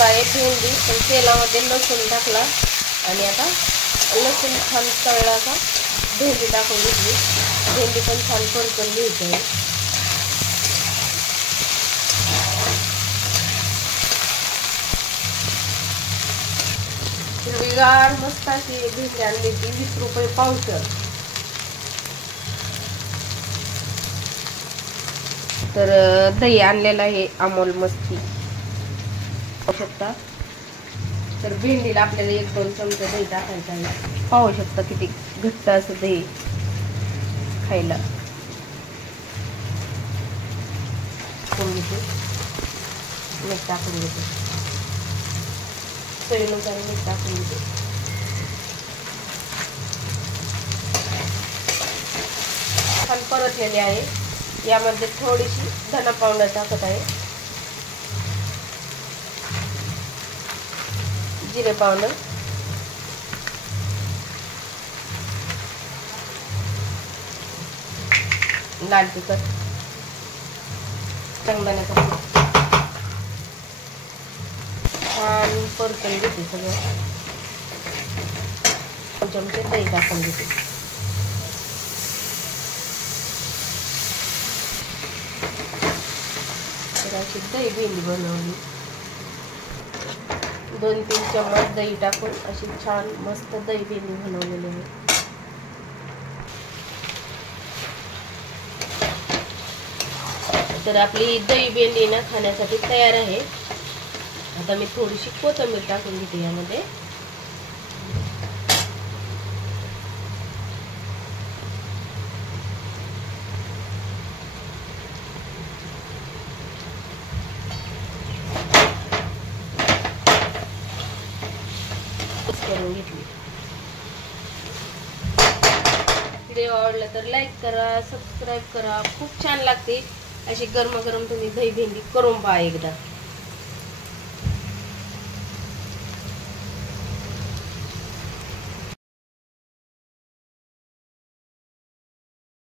बघा एक भेंडी पण तेलामध्ये लसूण टाकला आणि आता लसूण छान तळला का भेंडी टाकून घेतली. भेंडी पण छान परतून घ्यायची आहे. हिरवीगार मस्त अशी भेंडी आणली ती 20 रुपये पावशेर. तर दही आणलेलं आहे अमोल मस्ती पाहू शकता. तर भेंडीला आपल्याला 1-2 चमचे दही टाकायचं आहे. पाहू शकता किती घट्ट असं दही खायला. मीठ टाकून घेते, चवीनुसार मीठ टाकून घेते. छान परतलेले आहे. यामध्ये थोडीशी धना पावडर टाकत आहे, जिरे पावडर, लाल तिखट, शेंगदाण्याचं कूट छान परतून घेते. सगळं 2 चमचे दही टाकून घेते. तर अशी दही भेंडी बनवली. 2-3 चम्मच दही टाकून अशी छान मस्त दही भेंडी बनवलेली आहे. तर आपली दही भेंडी ना खाण्यासाठी तयार आहे. आता मी थोडीशी कोथिंबीर टाकून घेते यामध्ये. करून घेतली. व्हिडिओ आवडला तर लाईक करा, सबस्क्राईब करा. खूप छान लागते अशी गरमागरम तुम्ही दही भेंडी करून पहा एकदा.